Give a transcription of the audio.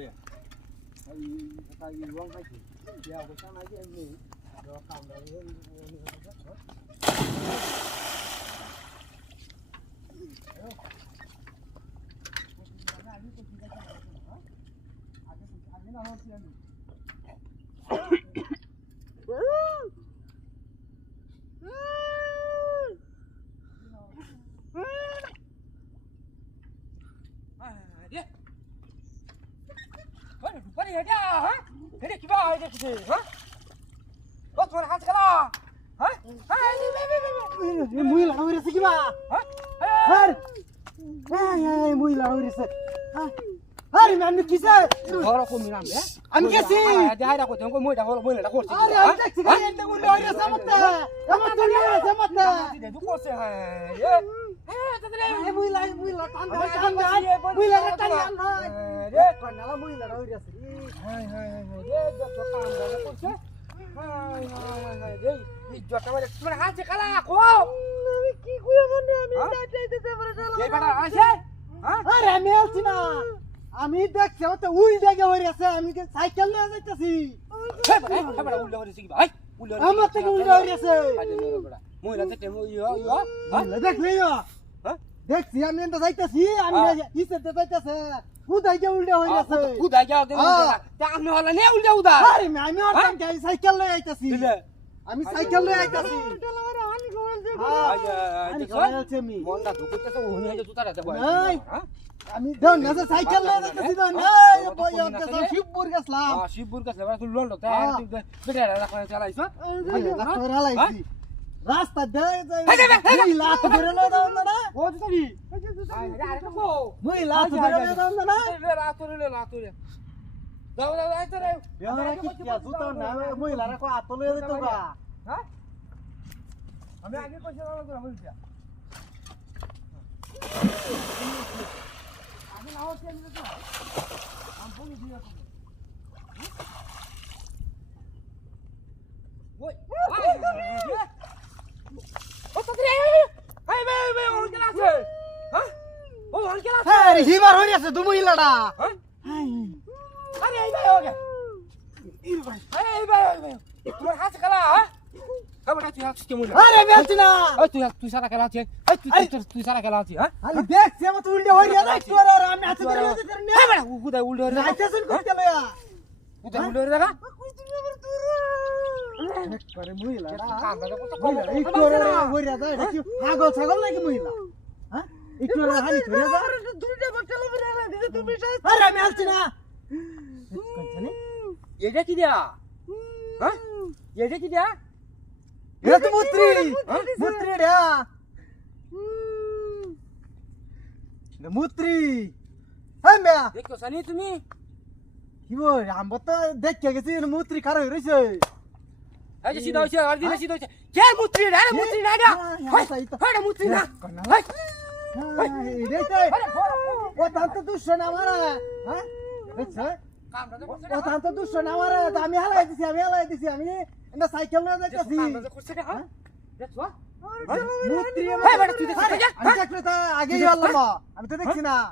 বে এই তাই রং খাইছি ইয়া অবস্থা নাই যে এমনি কাম পানি হেডা হ্যাঁ হেডে কিবা হয় দেখছে হ্যাঁ ও তোমার হাত খেলা হ্যাঁ হ্যাঁ মুই লাড়াই রেছে কিবা হ্যাঁ হার এই এই মুই লাড়াই রেছে আরে আমি কিসে ঘর কো মিরাম বে আমি গেছি দেখাই রাখো তুমি মই ডাকো মই না করছি আরে আমি দেখছি গাড়ি এন্ডগুলো রেছে মতে আমার তো রেছে মতে দু করছে হ্যাঁ এ হ্যাঁ হ্যাঁ হ্যাঁ হ্যাঁ হ্যাঁ আমি হ্যাঁ? হ্যাঁ? দেখছি তো উই জায়গা হয়ে আছে আমি কি সাইকেল নিয়ে যাইতেছি? হ্যাঁ উল্টা আমার থেকে উল্টা হয়ে আছে মহিলা হ্যাঁ? দেখলি হ্যাঁ? দেখছি আমি এনটা যাইতেছি আমি হ্যাঁ। ইসেতে যাইতেছে উদাই গিয়ে উল্টা হয়ে গেছে। উদা যাও দেন হ্যাঁ। তা আপনি হলা নে উল্টা উদা। আরে আমি আর হ্যাঁ? টাইম সাইকেল লয়ে আইতাছি। আমি সাইকেল লয়ে আইতাছি। আমি আমি হয়ে। হ্যাঁ? আমি দেন না সাইকেল দেন হ্যাঁ? এই বই আজকে শিবপুর গেছলাম। শিবপুর কাছে তুই লড়লো তা হ্যাঁ। তুই বেটা রাখা চালাইছ? আরে রাস্তা হালাইছি রাস্তা দেয় যাই হ্যাঁ, হ্যাঁ, হ্যাঁ, মুই লাত ধরে লয়ে দাও না ও তুই আরে তো কো মুই লাত ধরে লয়ে দাও না রে রাতুরে রে রাতুরে দাও দাও আই তোরে বেহরা কি কিয়া জুতা না মুই লারা কো আত লয়ে দিত গা হ্যাঁ আমি আগে কইছি না তোরা বলছি আগে না হচ্ছে আমি তো আমি বলি দিয়া তো ওই ও তো রে এই বে বে ওর কেলা আছে হ্যাঁ আছে হ্যাঁ হিবার হই আছে তুমি লাডা হ্যাঁ? আরে এই বে ওকে এই বে এই বে তোমার হাত খেলা হ্যাঁ? হ্যাঁ আরে বেলছি না। তুই তুই সারা খেলা আছে। তুই সারা খেলা আছে হ্যাঁ? আরে দেখছি আমার তো উল্টে হই রে একটু আর আর আমি হাতে ধরে লয়ে দিতে নে বেটা উদা উল্টো রে নাইতেছেন করতে লয়া উদা উল্টো রে দেখা। করে মুই কান্দা কত মুই লাডা একটু হই রে যায় পাগল ছাগল নাকি মুই লা হ্যাঁ একটু হানি ধরে যা। দুইটা বাচ্চা লবে রে দিতে তুমি আরে আমি হালছি না। কোনছানে এটা কি দিয়া? হ্যাঁ? এটা কি দিয়া? এটা তো মুত্রি। মুত্রি রে মুত্রি হ্যাঁ মেয়া। দেখো সানি তুমি? কি বল আমরা তো দেখে গেছি মুত্রি কার হয়ে রইছে? এই যে সিধা হইছে আর দিনে সিধা হইছে। কে মুত্রি রে? মুত্রি না এটা। হ্যাঁ, হ্যাঁ মুত্রি না। হ্যাঁ, ও তান্ত দুশো না মারা হ্যাঁ ও তান্ত না মারা আমি হালাই দিছি আমি হালাই দিছি আমি এটা সাইকেল না যাইতেছি হ্যাঁ হ্যাঁ আমি তো দেখছি না